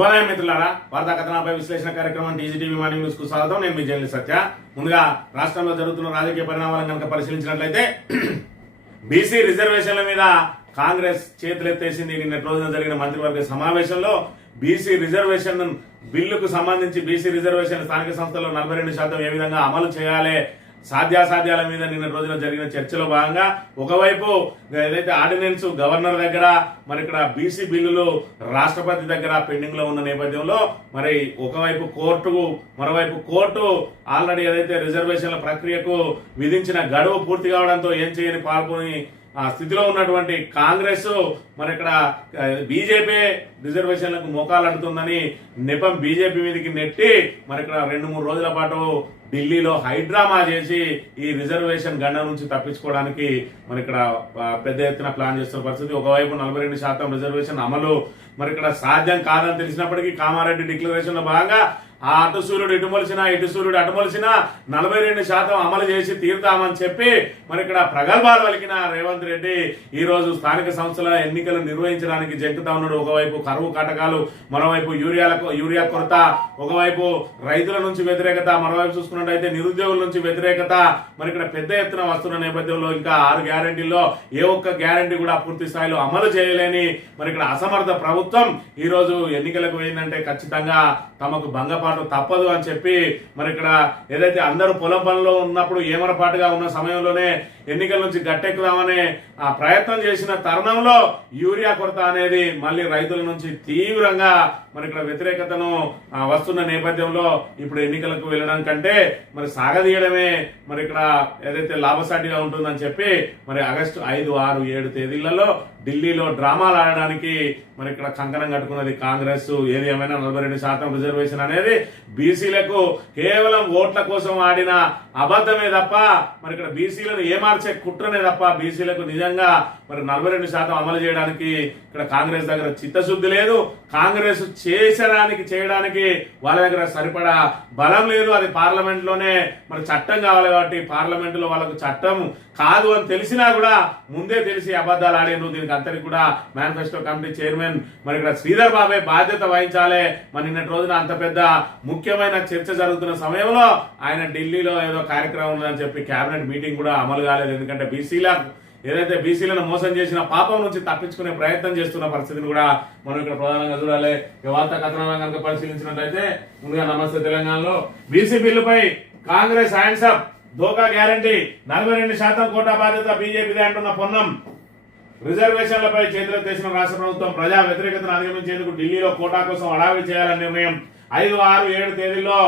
శుభోదయం మిత్రులారా, వార్తా కథనాపై విశ్లేషణ కార్యక్రమం టీజీటీవీ మార్నింగ్ న్యూస్ కు స్వాగతం. నేను మీ జర్నలిస్ట్ సత్య. ముందుగా రాష్ట్రంలో జరుగుతున్న రాజకీయ పరిణామాలను కనుక పరిశీలించినట్లయితే బీసీ రిజర్వేషన్ల మీద కాంగ్రెస్ చేతులెత్తేసింది. నిన్నటి రోజున జరిగిన మంత్రివర్గ సమావేశంలో బీసీ రిజర్వేషన్ బిల్లుకు సంబంధించి బీసీ రిజర్వేషన్ స్థానిక సంస్థల్లో 42% ఏ విధంగా అమలు చేయాలి, సాధ్యాసాధ్యాల మీద నిన్న రోజున జరిగిన చర్చలో భాగంగా ఒకవైపు ఏదైతే ఆర్డినెన్స్ గవర్నర్ దగ్గర, మరి ఇక్కడ బీసీ బిల్లులు రాష్ట్రపతి దగ్గర పెండింగ్ లో ఉన్న నేపథ్యంలో మరి ఒకవైపు కోర్టు, మరోవైపు కోర్టు ఆల్రెడీ ఏదైతే రిజర్వేషన్ల ప్రక్రియకు విధించిన గడువు పూర్తి కావడంతో ఏం చేయని పాల్గొని ఆ స్థితిలో ఉన్నటువంటి కాంగ్రెస్ మరి ఇక్కడ బీజేపీ రిజర్వేషన్లకు మోకాలు అడుతుందని నెపం బీజేపీ మీదకి నెట్టి మరి ఇక్కడ 2-3 రోజుల పాటు ఢిల్లీలో హైడ్రామా చేసి ఈ రిజర్వేషన్ గండ నుంచి తప్పించుకోవడానికి మరి ఇక్కడ పెద్ద ఎత్తున ప్లాన్ చేస్తున్న పరిస్థితి. ఒకవైపు 42% రిజర్వేషన్ అమలు మరి ఇక్కడ సాధ్యం కాదని తెలిసినప్పటికీ కామారెడ్డి డిక్లరేషన్ లో భాగంగా ఆ అటు సూర్యుడు ఇటు మొలిసినా, ఇటు సూర్యుడు అటు మొలిసినా 42% అమలు చేసి తీరుతామని చెప్పి మరి ఇక్కడ ప్రగల్భాలు పలికిన రేవంత్ రెడ్డి ఈ రోజు స్థానిక సంస్థల ఎన్నికలు నిర్వహించడానికి జంకుతా ఉన్నాడు. ఒకవైపు కరువు కాటకాలు, మరోవైపు యూరియా కొరత, ఒకవైపు రైతుల నుంచి వ్యతిరేకత, మరోవైపు చూసుకున్నట్టయితే నిరుద్యోగుల నుంచి వ్యతిరేకత మరి ఇక్కడ పెద్ద ఎత్తున వస్తున్న నేపథ్యంలో ఇంకా 6 గ్యారంటీల్లో ఏ ఒక్క గ్యారంటీ కూడా పూర్తి స్థాయిలో అమలు చేయలేని మరి ఇక్కడ అసమర్థ ప్రభుత్వం ఈ రోజు ఎన్నికలకు పోయిందంటే ఖచ్చితంగా తమకు భంగపాటు తప్పదు అని చెప్పి మరి ఇక్కడ ఏదైతే అందరూ పొలం పనిలో ఉన్నప్పుడు ఏమరపాటుగా ఉన్న సమయంలోనే ఎన్నికల నుంచి గట్టెక్కుదామనే ఆ ప్రయత్నం చేసిన తరుణంలో యూరియా కొరత అనేది మళ్ళీ రైతుల నుంచి తీవ్రంగా మరి ఇక్కడ వ్యతిరేకతను వస్తున్న నేపథ్యంలో ఇప్పుడు ఎన్నికలకు వెళ్ళడం కంటే మరి సాగదీయడమే మరి ఇక్కడ ఏదైతే లాభసాటిగా ఉంటుందని చెప్పి మరి ఆగస్టు 5, 6, 7 తేదీలలో ఢిల్లీలో డ్రామాలు ఆడడానికి మరి ఇక్కడ కంకణం కట్టుకున్నది కాంగ్రెస్. ఏది ఏమైనా 42% రిజర్వేషన్ అనేది బీసీలకు కేవలం ఓట్ల కోసం ఆడిన అబద్ధమే తప్ప మరి ఇక్కడ బీసీలను ఏమార్చే కుట్రనే తప్ప బీసీలకు నిజంగా మరి 42% అమలు చేయడానికి ఇక్కడ కాంగ్రెస్ దగ్గర చిత్తశుద్ధి లేదు. కాంగ్రెస్ చేయడానికి వాళ్ళ దగ్గర సరిపడా బలం లేదు. అది పార్లమెంట్ లోనే మరి చట్టం కావాలి కాబట్టి పార్లమెంట్ లో వాళ్ళకు చట్టం కాదు అని తెలిసినా కూడా ముందే తెలిసి అబద్ధాలు ఆడేందుకు దీనికి అంతటి కూడా మేనిఫెస్టో కమిటీ చైర్మన్ మరి ఇక్కడ శ్రీధర్ బాబే బాధ్యత వహించాలి. మరి నిన్నటి రోజున అంత పెద్ద ముఖ్యమైన చర్చ జరుగుతున్న సమయంలో ఆయన ఢిల్లీలో ఏదో కార్యక్రమం ఉందని చెప్పి కేబినెట్ మీటింగ్ కూడా అమలు కాలేదు. ఎందుకంటే ఏదైతే బీసీలను మోసం చేసిన పాపం నుంచి తప్పించుకునే ప్రయత్నం చేస్తున్న పరిస్థితిని కూడా మనం ఇక్కడ ప్రధానంగా చూడాలి. వార్తా కథనాలను కనుక పరిశీలించినట్లయితే ముందుగా నమస్తే తెలంగాణలో బీసీ బిల్లుపై కాంగ్రెస్ హ్యాండ్స్ అప్, దోకా గ్యారంటీ, 42% కోటా బాధ్యత బీజేపీదే అంటున్న పొన్నం. రిజర్వేషన్లపై చేతులెత్తేసిన రాష్ట్ర ప్రభుత్వం ప్రజా వ్యతిరేకతను అధిగమించేందుకు ఢిల్లీలో కోటా కోసం హడావిడి చేయాలని నిర్ణయం. 5, 6, 7 తేదీల్లో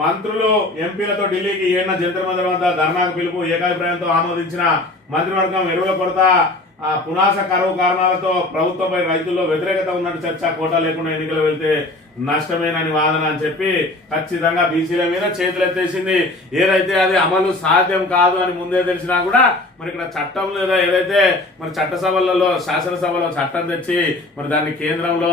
మంత్రులు ఎంపీలతో ఢిల్లీకి ఏళ్ల జంతర్ మంతర్ వద్ద ధర్నాకు పిలుపు. ఏకాభిప్రాయంతో ఆమోదించిన మంత్రివర్గం. ఎరువుల కొరత, పునాస కరువు కారణాలతో ప్రభుత్వంపై రైతుల్లో వ్యతిరేకత ఉన్నట్టు చర్చ. కోటా లేకుండా ఎన్నికలు వెళ్తే నష్టమేనని వాదన అని చెప్పి ఖచ్చితంగా బీసీల మీద చేతులెత్తేసింది. ఏదైతే అది అమలు సాధ్యం కాదు అని ముందే తెలిసినా కూడా మరి ఇక్కడ చట్టం లేదా ఏదైతే మరి చట్టసభలలో శాసనసభలో చట్టం తెచ్చి మరి దాన్ని కేంద్రంలో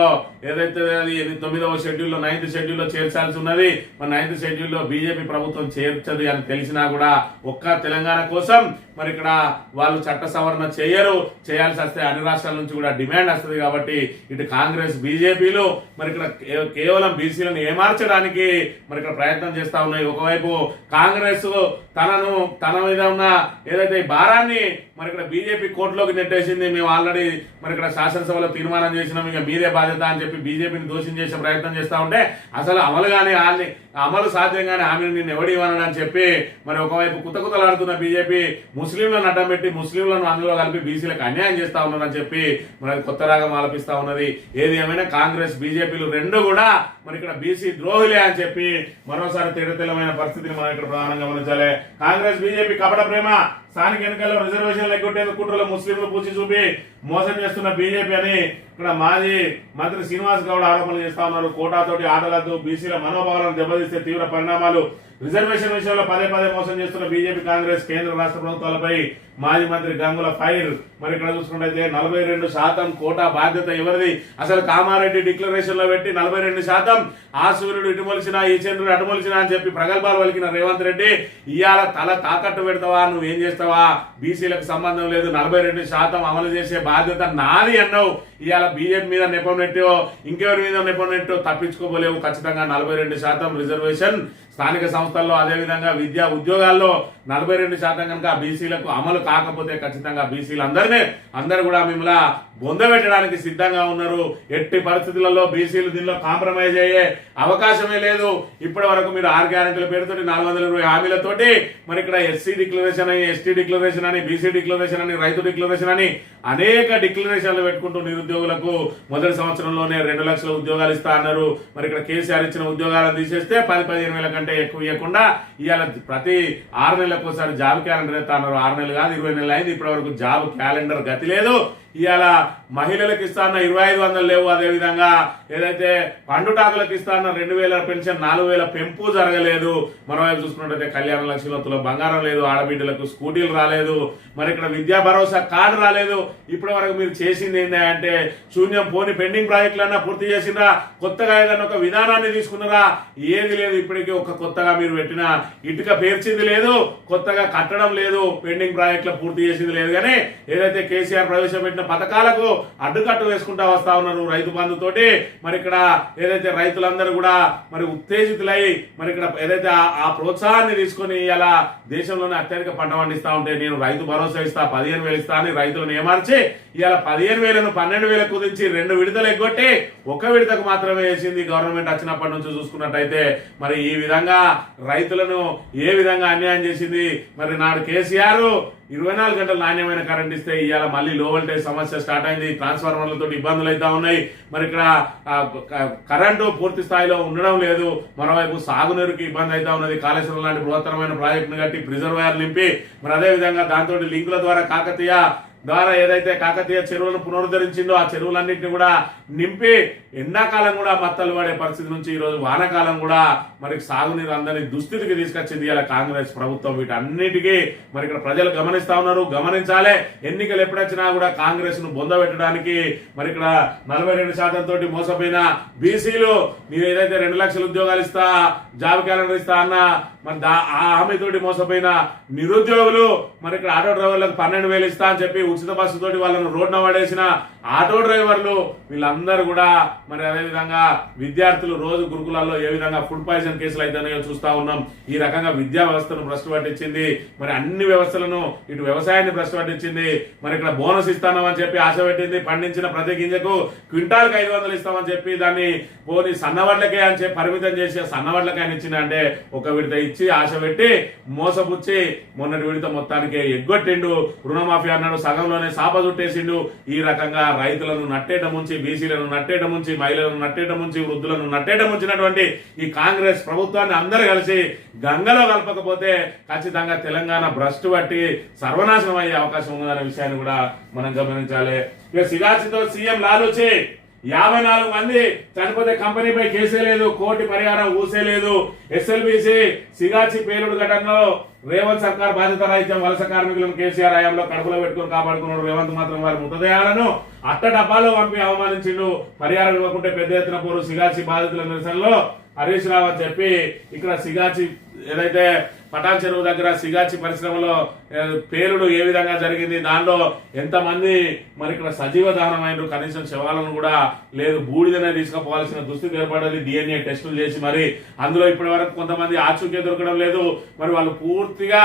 ఏదైతే అది 9వ షెడ్యూల్లో 9th షెడ్యూల్లో చేర్చాల్సి ఉన్నది. మరి 9th షెడ్యూల్లో బీజేపీ ప్రభుత్వం చేర్చదు అని తెలిసినా కూడా ఒక్క తెలంగాణ కోసం మరి ఇక్కడ వాళ్ళు చట్ట సవరణ చేయాల్సి వస్తే అన్ని రాష్ట్రాల నుంచి కూడా డిమాండ్ వస్తుంది. కాబట్టి ఇటు కాంగ్రెస్ బీజేపీలు మరి ఇక్కడ కేవలం బీసీలను ఏమార్చడానికి మరి ఇక్కడ ప్రయత్నం చేస్తా ఉన్నాయి. ఒకవైపు కాంగ్రెస్ తన మీద ఉన్న ఏదైతే భారాన్ని మరి ఇక్కడ బీజేపీ కోర్టులోకి నెట్టేసింది. మేము ఆల్రెడీ మరి ఇక్కడ శాసనసభలో తీర్మానం చేసినాం, ఇక మీరే బాధ్యత అని చెప్పి బీజేపీని దోషం చేసే ప్రయత్నం చేస్తా ఉంటే అసలు అమలు సాధ్యంగానే హామీని నేను ఎవడివ్వను అని చెప్పి మరి ఒకవైపు కుతకుతలాడుతున్న బీజేపీ ముస్లింలను అడ్డం పెట్టి ముస్లింలను అందులో కలిపి బీసీలకు అన్యాయం చేస్తా ఉన్నారని చెప్పి మరి కొత్త రాగం ఆలపిస్తా ఉన్నది. ఏది ఏమైనా కాంగ్రెస్ బీజేపీలు రెండు కూడా మరి ఇక్కడ బీసీ ద్రోహులే అని చెప్పి మరోసారి తేటతెల్లమైన పరిస్థితిని మనం ఇక్కడ ప్రధానంగా గమనించాలి. కాంగ్రెస్ బీజేపీ కపట ప్రేమ, స్థానిక ఎన్నికల్లో రిజర్వేషన్లు ఎగ్గొట్టేందుకు కుట్రలు, ముస్లింలు పూచి చూపి మోసం చేస్తున్న బీజేపీ అని ఇక్కడ మాజీ మంత్రి శ్రీనివాస్ గౌడ్ ఆరోపణలు చేస్తా ఉన్నారు. కోటాతోటి ఆటలతో బీసీల మనోభావాలను దెబ్బతీస్తే తీవ్ర పరిణామాలు. రిజర్వేషన్ విషయంలో పదే మోసం చేస్తున్న బీజేపీ కాంగ్రెస్ కేంద్ర రాష్ట్ర ప్రభుత్వాలపై మాజీ మంత్రి గంగుల ఫైర్. మరి ఇక్కడ చూసుకున్నట్లయితే 42% కోటా బాధ్యత ఎవరిది? అసలు కామారెడ్డి డిక్లరేషన్ లో పెట్టి 42% ఆ సూర్యుడు ఇటు మొలిసినా, ఈ చంద్రుడు అటు మొలిసినా అని చెప్పి ప్రగల్భాలు పలికిన రేవంత్ రెడ్డి ఇవాళ తల తాకట్టు పెడతావా, నువ్వేం చేస్తావు చేస్తావా, బీసీలకు సంబంధం లేదు, 42% అమలు చేసే బాధ్యత నాది అన్నావు. ఇవాళ బీజేపీ మీద నెపం నెట్టో ఇంకెవరి మీద నెపం నెట్టో తప్పించుకోలేవు. ఖచ్చితంగా 42% రిజర్వేషన్ స్థానిక సంస్థల్లో, అదేవిధంగా విద్యా ఉద్యోగాల్లో 42% కనుక బీసీలకు అమలు కాకపోతే ఖచ్చితంగా బీసీలు అందరూ కూడా మిమ్మల్ని బొందబెట్టడానికి సిద్ధంగా ఉన్నారు. ఎట్టి పరిస్థితులలో బీసీలు దీనిలో కాంప్రమైజ్ అయ్యే అవకాశమే లేదు. ఇప్పటి వరకు మీరు 6 గ్యారెంటీల పేరుతోటి 420 హామీలతోటి మరి ఇక్కడ ఎస్సీ డిక్లరేషన్ అని, ఎస్టీ డిక్లరేషన్ అని, బీసీ డిక్లరేషన్ అని, రైతు డిక్లరేషన్ అని అనేక డిక్లరేషన్లు పెట్టుకుంటూ నిరుద్యోగులకు మొదటి సంవత్సరంలోనే 2 లక్షల ఉద్యోగాలు ఇస్తా అన్నారు. మరి ఇక్కడ కేసీఆర్ ఇచ్చిన ఉద్యోగాలను తీసేస్తే 10-15 వేల కంటే ఎక్కువ ఇవ్వకుండా ఇవాళ ప్రతి 6 నెలలకు ఒకసారి జాబ్ క్యాలెండర్ ఇస్తా అన్నారు. 6 నెలలు కాదు 20 నెలలు అయింది, ఇప్పటి వరకు జాబ్ క్యాలెండర్ గతి లేదు. ఇవాళ మహిళలకు ఇస్తాన్న 2500 లేవు. అదేవిధంగా ఏదైతే పండుటాకులకు ఇస్తాన్న 2000 పెన్షన్ 4000 పెంపు జరగలేదు. మరోవైపు చూసుకున్నట్టయితే కళ్యాణ లక్ష్మీలో బంగారం లేదు, ఆడబిడ్డలకు స్కూటీలు రాలేదు, మరి ఇక్కడ విద్యా భరోసా కార్డు రాలేదు. ఇప్పటి వరకు మీరు చేసింది ఏంటంటే శూన్యం. పోని పెండింగ్ ప్రాజెక్టులన్నా పూర్తి చేసినరా, కొత్తగా ఏదైనా ఒక విధానాన్ని తీసుకున్నారా, ఏది లేదు. ఇప్పటికీ ఒక కొత్తగా మీరు పెట్టిన ఇటుక పేర్చింది లేదు, కొత్తగా కట్టడం లేదు, పెండింగ్ ప్రాజెక్టులు పూర్తి చేసింది లేదు. కానీ ఏదైతే కేసీఆర్ ప్రవేశపెట్టిన పథకాలకు అడ్డుకట్టు వేసుకుంటా వస్తా ఉన్నారు రైతు బంధుతోటి. మరి ఇక్కడ ఏదైతే రైతులందరూ కూడా మరి ఉత్తేజితులై మరి ఇక్కడ ఏదైతే ఆ ప్రోత్సాహాన్ని తీసుకొని ఇలా దేశంలోనే అత్యధిక పంట పండిస్తా ఉంటే నేను రైతు భరోసా ఇస్తా 15,000 ఇస్తా అని రైతులను ఏమార్చి ఇవాళ 15,000ను 12,000 కుదించి 2 విడతలు ఎగ్గొట్టి 1 విడతకు మాత్రమే వేసింది గవర్నమెంట్ వచ్చినప్పటి నుంచి చూసుకున్నట్టయితే. మరి ఈ విధంగా రైతులను ఏ విధంగా అన్యాయం చేసింది. మరి నాడు కేసీఆర్ 24 గంటలు నాణ్యమైన కరెంట్ ఇస్తే ఇవాళ మళ్ళీ లో వోల్టేజ్ సమస్య స్టార్ట్ అయింది, ట్రాన్స్ఫార్మర్లతో ఇబ్బందులు అయితే ఉన్నాయి. మరి ఇక్కడ కరెంటు పూర్తి స్థాయిలో ఉండడం లేదు. మరోవైపు సాగునీరుకి ఇబ్బంది అయితే ఉన్నది. కాళేశ్వరం లాంటి బృహత్తరమైన ప్రాజెక్టును కట్టి ప్రిజర్వాయర్ నింపి మరి అదేవిధంగా దాంతో లింకుల ద్వారా ఏదైతే కాకతీయ చెరువులను పునరుద్ధరించిందో ఆ చెరువులన్నింటినీ కూడా నింపి ఎండాకాలం కూడా మత్తలు పడే పరిస్థితి నుంచి ఈరోజు వానాకాలం కూడా మరి సాగునీరు అందరినీ దుస్థితికి తీసుకొచ్చింది ఇలా కాంగ్రెస్ ప్రభుత్వం. వీటన్నిటికీ మరి ఇక్కడ ప్రజలు గమనిస్తా ఉన్నారు, గమనించాలి. ఎన్నికలు ఎప్పుడొచ్చినా కూడా కాంగ్రెస్ ను బొందబెట్టడానికి మరి ఇక్కడ 42% తోటి మోసపోయిన బీసీలు మీరు ఏదైతే 2 లక్షల ఉద్యోగాలు ఇస్తా, జాబ్ క్యాలెండర్ ఇస్తా అన్న మరి ఆ హామీతోటి మోసపోయిన నిరుద్యోగులు, మరి ఇక్కడ ఆటో డ్రైవర్లకు 12,000 ఇస్తా అని చెప్పి ఉచిత బస్సు తోటి వాళ్ళను రోడ్డున పడేసిన ఆటో డ్రైవర్లు వీళ్ళందరూ కూడా మరి అదేవిధంగా విద్యార్థులు రోజు గురుకులాల్లో ఏ విధంగా ఫుడ్ పాయిజన్ కేసులు అయితేనే చూస్తా ఉన్నాం. ఈ రకంగా విద్యా వ్యవస్థను భ్రష్టు పట్టించింది. మరి అన్ని వ్యవస్థలను, ఇటు వ్యవసాయాన్ని భ్రష్టు పట్టించింది. మరి ఇక్కడ బోనస్ ఇస్తామని చెప్పి ఆశ పెట్టింది. పండించిన ప్రతి గింజకు క్వింటాల్కి 500 ఇస్తామని చెప్పి దాన్ని పోనీ సన్నవడ్లకే అని చెప్పి పరిమితం చేసి సన్నవడ్లకే అని ఇచ్చింది. అంటే 1 విడత ఇచ్చి ఆశ పెట్టి మోసపుచ్చి మొన్నటి విడత మొత్తానికి ఎగ్గొట్టిండు. రుణమాఫీ అన్నాడు, సగంలోనే సాప చుట్టేసిండు. ఈ రకంగా రైతులను నట్టేట ముంచి, బీసీలను నట్టేట ముంచి, మహిళలను నట్టేట ముంచి, వృద్ధులను నట్టేట ముంచినటువంటి ఈ కాంగ్రెస్ ప్రభుత్వాన్ని అందరూ కలిసి గంగలో కలపకపోతే ఖచ్చితంగా తెలంగాణ భ్రష్టు పట్టి సర్వనాశనం అయ్యే అవకాశం ఉందనే విషయాన్ని కూడా మనం గమనించాలి. ఇక సిగాచితో సీఎం లాలూచి 54 మంది చనిపోతే కంపెనీపై కేసే లేదు, కోటి పరిహారం ఊసే లేదు. ఎస్ఎల్బీసీ సిగాచి పేలుడు ఘటనలో రేవంత్ సర్కార్ బాధ్యత రాహిత్యం వలస కార్మికులను కేసీఆర్ హయాంలో కడుపులో పెట్టుకుని కాపాడుకున్నాడు. రేవంత్ మాత్రం వారి మృతదేహాలను అట్ట డబ్బాలో పంపి అవమానించిండు. పరిహారం ఇవ్వకుంటే పెద్ద ఎత్తున పోరు సిగాచి బాధితుల నిరసనలో హరీష్ రావు అని చెప్పి ఇక్కడ సిగాచి ఏదైతే పటాన్ చెరువు దగ్గర సిగాచి పరిశ్రమలో పేలుడు ఏ విధంగా జరిగింది, దానిలో ఎంతమంది మరి ఇక్కడ సజీవ దహనం అయినారు, కనీసం శవాలను కూడా లేదు, బూడిదనే తీసుకుపోవాల్సిన దుస్థితి ఏర్పడేది. డిఎన్ఏ టెస్టులు చేసి మరి అందులో ఇప్పటి వరకు కొంతమంది ఆచూకీ దొరకడం లేదు. మరి వాళ్ళు పూర్తిగా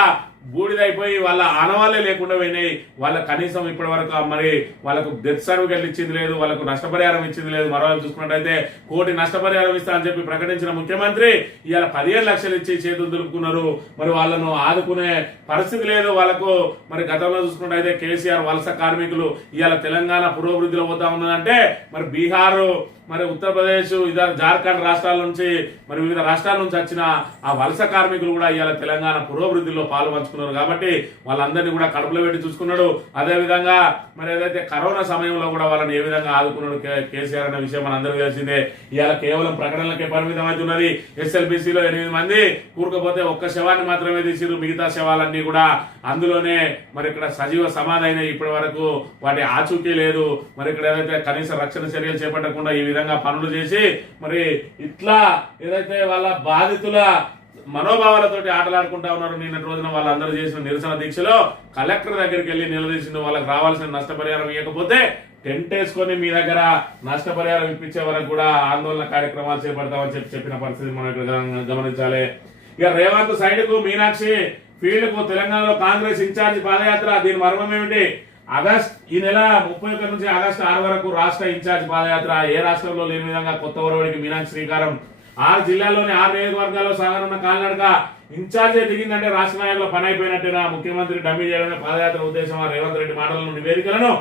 బూడిదైపోయి వాళ్ళ ఆనవాళ్ళే లేకుండా పోయినాయి. వాళ్ళ కనీసం ఇప్పటి వరకు మరి వాళ్ళకు డెత్ సర్టిఫికెట్లు ఇచ్చింది లేదు, వాళ్ళకు నష్టపరిహారం ఇచ్చింది లేదు. మరోవైపు చూసుకున్నట్టయితే 1 కోటి నష్టపరిహారం ఇస్తా అని చెప్పి ప్రకటించిన ముఖ్యమంత్రి ఇవాళ 15 లక్షలు ఇచ్చి చేతులు దులుపుకున్నారు. మరి వాళ్ళను ఆదుకునే పరిస్థితి లేదు వాళ్ళకు. మరి గతంలో చూసుకున్నట్టయితే కేసీఆర్ వలస కార్మికులు ఇవాళ తెలంగాణ పురోభివృద్ధిలో పోతా ఉన్నదంటే మరి బీహార్, మరి ఉత్తరప్రదేశ్, జార్ఖండ్ రాష్ట్రాల నుంచి మరి వివిధ రాష్ట్రాల నుంచి వచ్చిన ఆ వలస కార్మికులు కూడా ఇవాళ తెలంగాణ పురోభివృద్ధిలో పాలు పంచుకున్నారు. కాబట్టి వాళ్ళందరినీ కూడా కడుపులో పెట్టి చూసుకున్నాడు. అదేవిధంగా మరి ఏదైతే కరోనా సమయంలో కూడా వాళ్ళని ఏ విధంగా ఆదుకున్నాడు కేసీఆర్ అనే విషయం మన అందరికీ తెలిసిందే. ఇవాళ కేవలం ప్రకటనలకే పరిమితం అవుతున్నది. ఎస్ఎల్బీసీలో 8 మంది కూరుకపోతే 1 శవాన్ని మాత్రమే తీసిరు, మిగతా శవాలన్నీ కూడా అందులోనే మరి ఇక్కడ సజీవ సమాధి అయినాయి. ఇప్పటి వరకు వాటి ఆచూకీ లేదు. మరి ఇక్కడ ఏదైతే కనీస రక్షణ చర్యలు చేపట్టకుండా ఈ విధంగా పనులు చేసి మరి ఇట్లా ఏదైతే వాళ్ళ బాధితుల మనోభావాలతోటి ఆటలాడుకుంటా ఉన్నారు. నిన్నటి రోజున వాళ్ళందరూ చేసిన నిరసన దీక్షలో కలెక్టర్ దగ్గరికి వెళ్ళి నిలదీసిండు. వాళ్ళకి రావాల్సిన నష్టపరిహారం ఇవ్వకపోతే టెంట్ వేసుకొని మీ దగ్గర నష్టపరిహారం ఇప్పించే వరకు కూడా ఆందోళన కార్యక్రమాలు చేపడతామని చెప్పిన పరిస్థితి మనం ఇక్కడ గమనించాలి. ఇక రేవంత్ సైడ్ కు మీనాక్షి ఫీల్డ్ కు తెలంగాణలో కాంగ్రెస్ ఇన్ఛార్జి పాదయాత్ర. దీని మర్మం ఏమిటి? ఈ నెల 31 నుంచి ఆగస్టు 6 వరకు రాష్ట్ర ఇన్ఛార్జ్ పాదయాత్ర. ఏ రాష్ట్రంలో లేని విధంగా కొత్త ఒరవడికి మీనాక్షి శ్రీకారం. 6 జిల్లాల్లోని 6 నియోజకవర్గాల్లో సాగనున్న కాలినడక ఇన్ఛార్జే దిగిందంటే రాష్ట్ర నాయకుల పని అయిపోయినట్టేనా? ముఖ్యమంత్రి డమ్మీ చేయడమే పాదయాత్ర ఉద్దేశం. రేవంత్ రెడ్డి మాటలను నివేదికలను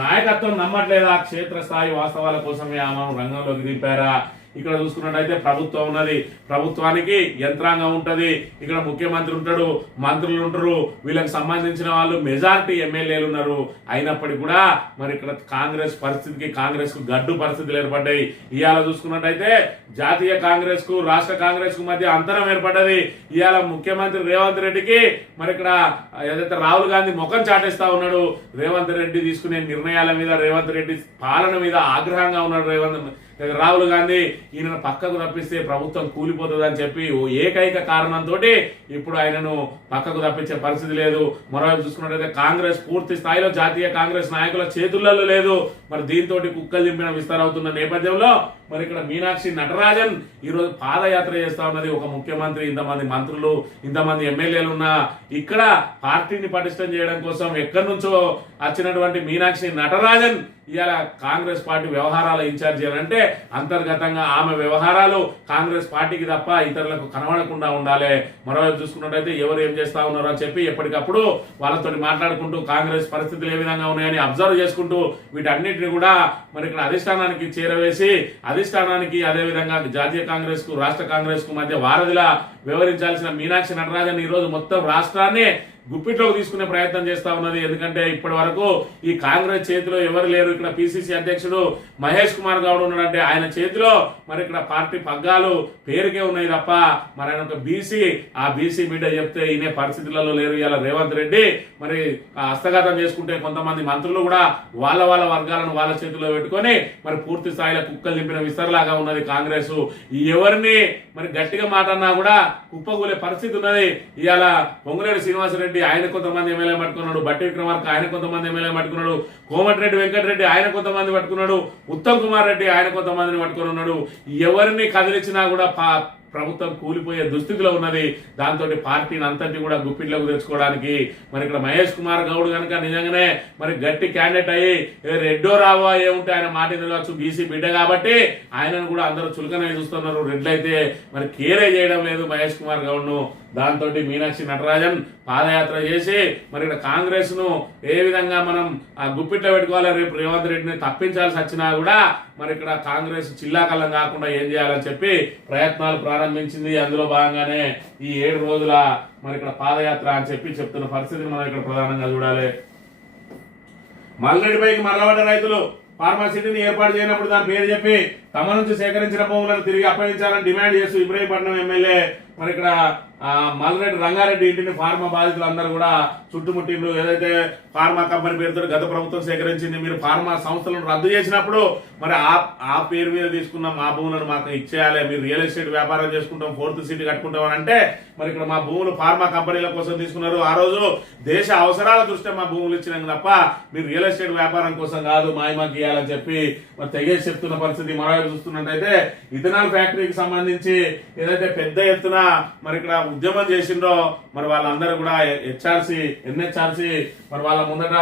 నాయకత్వం నమ్మట్లేదా? క్షేత్రస్థాయి వాస్తవాల కోసమే ఆమెను రంగంలోకి దింపారా? ఇక్కడ చూసుకున్నట్టయితే ప్రభుత్వం ఉన్నది, ప్రభుత్వానికి యంత్రాంగం ఉంటది, ఇక్కడ ముఖ్యమంత్రి ఉంటాడు, మంత్రులు ఉంటారు, వీళ్ళకి సంబంధించిన వాళ్ళు మెజారిటీ ఎమ్మెల్యేలు ఉన్నారు. అయినప్పటికీ కూడా మరి ఇక్కడ కాంగ్రెస్ పరిస్థితికి కాంగ్రెస్ కు గడ్డు పరిస్థితులు ఏర్పడ్డాయి. ఇవాళ చూసుకున్నట్టయితే జాతీయ కాంగ్రెస్ కు రాష్ట్ర కాంగ్రెస్ కు మధ్య అంతరం ఏర్పడ్డది. ఇవాళ ముఖ్యమంత్రి రేవంత్ రెడ్డికి మరి ఇక్కడ ఏదైతే రాహుల్ గాంధీ ముఖం చాటేస్తా ఉన్నాడు. రేవంత్ రెడ్డి తీసుకునే నిర్ణయాల మీద, రేవంత్ రెడ్డి పాలన మీద ఆగ్రహంగా ఉన్నాడు రాహుల్ గాంధీ. ఈయన పక్కకు తప్పిస్తే ప్రభుత్వం కూలిపోతుంది అని చెప్పి ఏకైక కారణంతో ఇప్పుడు ఆయనను పక్కకు తప్పించే పరిస్థితి లేదు. మరోవైపు చూసుకున్నట్లయితే కాంగ్రెస్ పూర్తి స్థాయిలో జాతీయ కాంగ్రెస్ నాయకుల చేతులలో లేదు. మరి దీంతో కుక్కలు దింపిన విస్తరవుతున్న నేపథ్యంలో మరి ఇక్కడ మీనాక్షి నటరాజన్ ఈ రోజు పాదయాత్ర చేస్తా ఉన్నది. ఒక ముఖ్యమంత్రి, ఇంతమంది మంత్రులు, ఇంతమంది ఎమ్మెల్యేలు ఉన్న ఇక్కడ పార్టీని పటిష్టం చేయడం కోసం ఎక్కడి నుంచో వచ్చినటువంటి మీనాక్షి నటరాజన్ ఇవాళ కాంగ్రెస్ పార్టీ వ్యవహారాల ఇన్ఛార్జి అని అంటే అంతర్గతంగా ఆమె వ్యవహారాలు కాంగ్రెస్ పార్టీకి తప్ప ఇతరులకు కనబడకుండా ఉండాలి. మరోవైపు చూసుకున్నట్టయితే ఎవరు ఏం చేస్తా ఉన్నారు అని చెప్పి ఎప్పటికప్పుడు వాళ్ళతో మాట్లాడుకుంటూ కాంగ్రెస్ పరిస్థితులు ఏ విధంగా ఉన్నాయని అబ్జర్వ్ చేసుకుంటూ వీటన్నిటిని కూడా మరి ఇక్కడ అధిష్టానానికి చేరవేసి అధిష్టానానికి అదేవిధంగా జాతీయ కాంగ్రెస్ కు రాష్ట్ర కాంగ్రెస్ కు మధ్య వారధిలా వ్యవహరించాల్సిన మీనాక్షి నటరాజన్ ఈ రోజు మొత్తం రాష్ట్రాన్ని గుప్పిట్లోకి తీసుకునే ప్రయత్నం చేస్తా ఉన్నది. ఎందుకంటే ఇప్పటి వరకు ఈ కాంగ్రెస్ చేతిలో ఎవరు లేరు. ఇక్కడ పిసిసి అధ్యక్షుడు మహేష్ కుమార్ గౌడ్ ఉన్నాడంటే ఆయన చేతిలో మరి ఇక్కడ పార్టీ పగ్గాలు పేరుకే ఉన్నాయి తప్ప మరి ఆయన ఒక బీసీ, ఆ బీసీ బిడ్డ చెప్తే ఈయన పరిస్థితులలో లేరు. ఇలా రేవంత్ రెడ్డి మరి హస్తగతం చేసుకుంటే కొంతమంది మంత్రులు కూడా వాళ్ళ వర్గాలను వాళ్ళ చేతిలో పెట్టుకొని మరి పూర్తి స్థాయిలో కుక్కలు దింపిన విస్తరలాగా ఉన్నది కాంగ్రెస్. ఎవరిని మరి గట్టిగా మాటన్నా కూడా కుప్పగూలే పరిస్థితి ఉన్నది. ఇవాళ పొంగులేటి శ్రీనివాసరెడ్డి ఆయన కొంతమంది ఎమ్మెల్యే పట్టుకున్నాడు, బట్టి విక్రమార్క ఆయన కొంతమంది ఎమ్మెల్యే పట్టుకున్నాడు, కోమటిరెడ్డి వెంకటరెడ్డి ఆయన కొంతమంది పట్టుకున్నాడు, ఉత్తమ్ కుమార్ రెడ్డి ఆయన కొంతమందిని పట్టుకుని ఉన్నాడు. ఎవరిని కదిలించినా కూడా ప్రభుత్వం కూలిపోయే దుస్థితిలో ఉన్నది. దాంతో పార్టీని అంతటి కూడా గుప్పిట్లోకి తెచ్చుకోవడానికి మరి ఇక్కడ మహేష్ కుమార్ గౌడ్ కనుక నిజంగానే మరి గట్టి క్యాండిడేట్ అయ్యి రెడ్డో రావో ఏముంటే ఆయన మాట నిలవచ్చు, బీసీ బిడ్డ కాబట్టి ఆయనను కూడా అందరూ చులకనే చూస్తున్నారు. రెడ్లు అయితే మరి కేరే చేయడం లేదు మహేష్ కుమార్ గౌడ్ ను. దాంతో మీనాక్షి నటరాజన్ పాదయాత్ర చేసి మరి ఇక్కడ కాంగ్రెస్ ను ఏ విధంగా మనం ఆ గుప్పిట్లో పెట్టుకోవాలి, రేపు రేవంత్ రెడ్డిని తప్పించాల్సి వచ్చినా కూడా మరి ఇక్కడ కాంగ్రెస్ చిల్లాకల్లం కాకుండా ఏం చేయాలని చెప్పి ప్రయత్నాలు ప్రారంభించింది. అందులో భాగంగానే ఈ 7 రోజుల మరి ఇక్కడ పాదయాత్ర అని చెప్పి చెప్తున్న పరిస్థితిని మనం ఇక్కడ ప్రధానంగా చూడాలి. మల్లెడ్డిపైకి మరలబడ్డ రైతులు ఫార్మాసిటీని ఏర్పాటు చేయనప్పుడు దాని పేరు చెప్పి తమ నుంచి సేకరించిన భూములను తిరిగి అప్పగించాలని డిమాండ్ చేస్తూ ఇబ్రహీంపట్నం ఎమ్మెల్యే మరి ఇక్కడ మల్రెడ్డి రంగారెడ్డి ఇంటిని ఫార్మా బాధితులు అందరూ కూడా చుట్టుముట్టిండ్రు. ఏదైతే ఫార్మా కంపెనీ పేరుతో గత ప్రభుత్వం సేకరించింది, మీరు ఫార్మా సంస్థలను రద్దు చేసినప్పుడు మరి ఆ పేరు మీద తీసుకున్న మా భూములను మాకు ఇచ్చేయాలి, మీరు రియల్ ఎస్టేట్ వ్యాపారం చేసుకుంటాం, 4th సీట్ కట్టుకుంటాం అని అంటే మరి ఇక్కడ మా భూములు ఫార్మా కంపెనీల కోసం తీసుకున్నారు. ఆ రోజు దేశ అవసరాల దృష్ట్యా మా భూములు ఇచ్చినాం తప్ప మీరు రియల్ ఎస్టేట్ వ్యాపారం కోసం కాదు, మాకు ఇవ్వాలని చెప్పి మరి తెగేసి చెప్తున్న పరిస్థితి. మరోవైపు చూస్తున్నట్టయితే ఇథనాల్ ఫ్యాక్టరీకి సంబంధించి ఏదైతే పెద్ద ఎత్తున మరి ఇక్కడ ఉద్యమం చేసిండ్రో మరి వాళ్ళందరూ కూడా ఎన్హెచ్ఆర్సీ మరి వాళ్ళ ముందట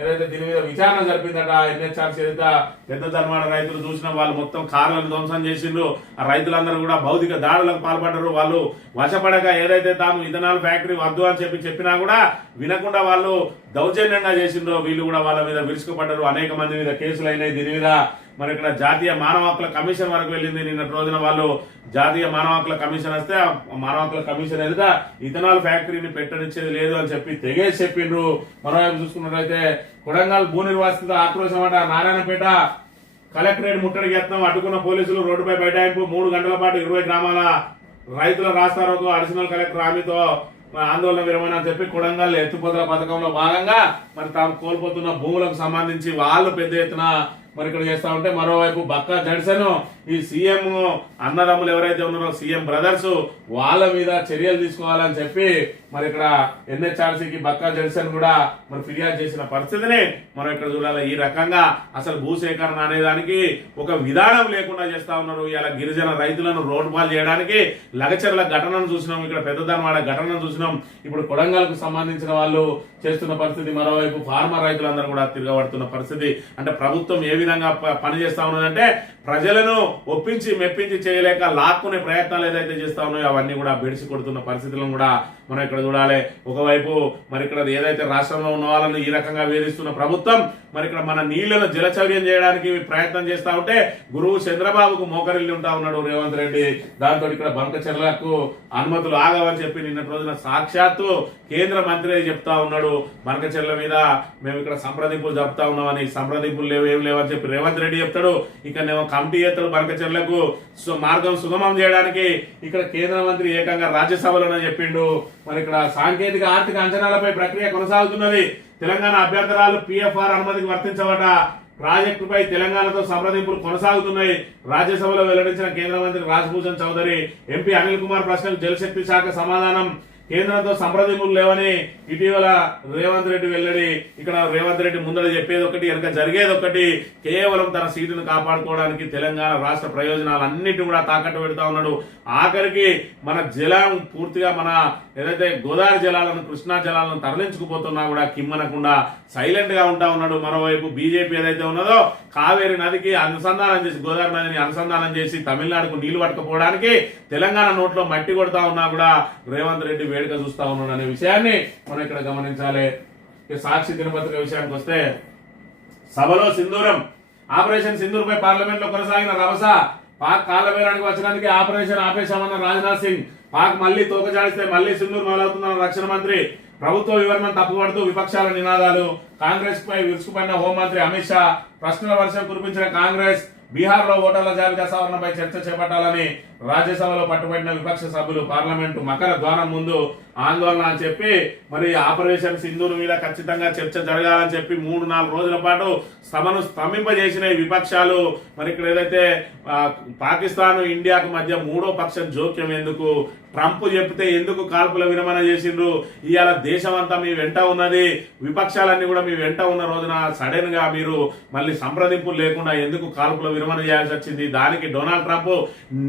ఏదైతే దీని మీద విచారణ జరిపిందట. ఎన్హెచ్ఆర్సీ ఏదైతే పెద్ద ధర్మాన రైతులు చూసిన వాళ్ళు మొత్తం కార్లను ధ్వంసం చేసిండ్రు. ఆ రైతులందరూ కూడా భౌతిక దాడులకు పాల్పడ్డారు. వాళ్ళు వశపడక ఏదైతే తాము ఇథనాల్ ఫ్యాక్టరీ వద్దు అని చెప్పినా కూడా వినకుండా వాళ్ళు దౌర్జన్యంగా చేసిండ్రో వీళ్ళు కూడా వాళ్ళ మీద విరుచుకుపడ్డారు. అనేక మంది మీద కేసులు అయినాయి. దీని మీద మరి ఇక్కడ జాతీయ మానవ హక్కుల కమిషన్ వరకు వెళ్ళింది. నిన్నటి రోజున వాళ్ళు జాతీయ మానవ హక్కుల కమిషన్ వస్తే మానవ హక్కుల కమిషన్ ఎదుట ఇథనాల్ ఫ్యాక్టరీని పెట్టనిచ్చేది లేదు అని చెప్పి తెగేసి చెప్పిండ్రు. మరోవైపు చూసుకున్నట్లయితే కొడంగల్ భూ నిర్వాసిత ఆక్రోశం అట. నారాయణపేట కలెక్టరేట్ ముట్టడికి యత్నం, అడ్డుకున్న పోలీసులు రోడ్డుపై బైఠాయింపు. 3 గంటల పాటు 20 గ్రామాల రైతుల రాస్తారోకో, అడిషనల్ కలెక్టర్ హామీతో ఆందోళన విరమణ అని చెప్పి కొడంగల్ ఎత్తుపోతల పథకంలో భాగంగా మరి తాము కోల్పోతున్న భూములకు సంబంధించి వాళ్ళు పెద్ద ఎత్తున మరి ఇక్కడ చేస్తా ఉంటే మరోవైపు బక్కా జడ్సన్ ఈ సీఎం అన్నదమ్ములు ఎవరైతే ఉన్నారో సీఎం బ్రదర్స్ వాళ్ళ మీద చర్యలు తీసుకోవాలని చెప్పి మరి ఇక్కడ ఎన్హెచ్ఆర్సీకి బక్కా జడ్సన్ కూడా మరి ఫిర్యాదు చేసిన పరిస్థితిని మనం ఇక్కడ చూడాలి. ఈ రకంగా అసలు భూసేకరణ అనేదానికి ఒక విధానం లేకుండా చేస్తా ఉన్నారు. ఇలా గిరిజన రైతులను రోడ్డు పాలు చేయడానికి లగచర్ల ఘటనను చూసినాం, ఇక్కడ పెద్దదనవాడ ఘటనను చూసినాం, ఇప్పుడు కొడంగల్కు సంబంధించిన వాళ్ళు చేస్తున్న పరిస్థితి, మరోవైపు ఫార్మర్ రైతులందరూ కూడా తిరగబడుతున్న పరిస్థితి. అంటే ప్రభుత్వం ఏ విధంగా పనిచేస్తా ఉన్నదంటే ప్రజలను ఒప్పించి మెప్పించి చేయలేక లాక్కునే ప్రయత్నాలు ఏదైతే చేస్తా ఉన్నాయో అవన్నీ కూడా బెడిసి కొడుతున్న పరిస్థితులను కూడా మనం ఇక్కడ చూడాలి. ఒకవైపు మరి ఇక్కడ ఏదైతే రాష్ట్రంలో ఉన్న వాళ్ళని ఈ రకంగా వేధిస్తున్న ప్రభుత్వం మరి ఇక్కడ మన నీళ్లను జలచౌర్యం చేయడానికి ప్రయత్నం చేస్తా ఉంటే గురువు చంద్రబాబుకు మోకరిల్లి ఉంటా ఉన్నాడు రేవంత్ రెడ్డి. దాంతో ఇక్కడ బంకచెర్లకు అనుమతులు ఆగవని చెప్పి నిన్నటి రోజున సాక్షాత్తు కేంద్ర మంత్రి చెప్తా ఉన్నాడు. బంకచెర్ల మీద మేము ఇక్కడ సంప్రదింపులు జరుపుతా ఉన్నామని, సంప్రదింపులు లేవు ఏం లేవని చెప్పి రేవంత్ రెడ్డి చెప్తాడు. ఇక్కడనేమో కమిటీ ఎత్తాడు బంకచెర్లకు మార్గం సుగమం చేయడానికి. ఇక్కడ కేంద్ర మంత్రి ఏకంగా రాజ్యసభలోనే చెప్పిండు. మరి ఇక్కడ సాంకేతిక ఆర్థిక అంచనాలపై ప్రక్రియ కొనసాగుతున్నది. తెలంగాణ అభ్యంతరాలు పిఎఫ్ఆర్ అనుమతికి వర్తించబట ప్రాజెక్టుపై తెలంగాణతో సంప్రదింపులు కొనసాగుతున్నాయి. రాజ్యసభలో వెల్లడించిన కేంద్ర మంత్రి రాజ్భూషణ్ చౌదరి. ఎంపీ అనిల్ కుమార్ ప్రశ్నకు జలశక్తి శాఖ సమాధానం. కేంద్రంతో సంప్రదింపులు లేవని ఇటీవల రేవంత్ రెడ్డి వెల్లడి. ఇక్కడ రేవంత్ రెడ్డి ముందర చెప్పేది ఒకటి, వెనక జరిగేది ఒకటి. కేవలం తన సీటును కాపాడుకోవడానికి తెలంగాణ రాష్ట్ర ప్రయోజనాలన్నిటి కూడా తాకట్టు పెడతా ఉన్నాడు. ఆఖరికి మన జలం పూర్తిగా మన ఏదైతే గోదావరి జలాలను కృష్ణా జలాలను తరలించుకుపోతున్నా కూడా కిమ్మనకుండా సైలెంట్ గా ఉంటా ఉన్నాడు. మరోవైపు బీజేపీ ఏదైతే ఉన్నదో కావేరి నదికి అనుసంధానం చేసి గోదావరి నదిని అనుసంధానం చేసి తమిళనాడుకు నీళ్లు పట్టుకుపోవడానికి తెలంగాణ నోట్లో మట్టి కొడతా ఉన్నా కూడా రేవంత్ రెడ్డి వేడుక చూస్తా ఉన్నాడు అనే విషయాన్ని మనం ఇక్కడ గమనించాలి. సాక్షి దినపత్రిక విషయానికి వస్తే సభలో సింధూరం. ఆపరేషన్ సింధూర్ పై పార్లమెంట్ లో కొనసాగిన రభస. పాక్ కాళ్ళబేరానికి వచ్చినందుకే ఆపరేషన్ ఆపేశామన్న రాజ్నాథ్ సింగ్. పాక్ మళ్లీ తోకజాడిస్తే మళ్లీ సింధూర్ మొదలవుతుందన్న రక్షణ మంత్రి. ప్రభుత్వ వివరణను తప్పుపడుతూ విపక్షాల నినాదాలు. కాంగ్రెస్ పై విరుచుకుపడిన హోంమంత్రి అమిత్ షా. ప్రశ్నల వర్షం కురిపించిన కాంగ్రెస్. బీహార్ లో ఓటర్ల జాబితా సవరణపై చర్చ చేపట్టాలని రాజ్యసభలో పట్టుబడిన విపక్ష సభ్యులు. పార్లమెంటు మకర ద్వారం ముందు ఆందోళన అని చెప్పి మరి ఆపరేషన్ సింధూర్ మీద ఖచ్చితంగా చర్చ జరగాలని చెప్పి 3-4 రోజుల పాటు సభను స్తంభింపజేసిన విపక్షాలు. మరి ఇక్కడ ఏదైతే పాకిస్తాన్ ఇండియాకు మధ్య మూడో పక్షం జోక్యం ఎందుకు, ట్రంప్ చెప్తే ఎందుకు కాల్పుల విరమణ చేసిండ్రు, ఇవాళ దేశం అంతా మీ వెంట ఉన్నది, విపక్షాలన్నీ కూడా మీ వెంట ఉన్న రోజున సడన్ గా మీరు మళ్ళీ సంప్రదింపులు లేకుండా ఎందుకు కాల్పుల విరమణ చేయాల్సి వచ్చింది, దానికి డొనాల్డ్ ట్రంప్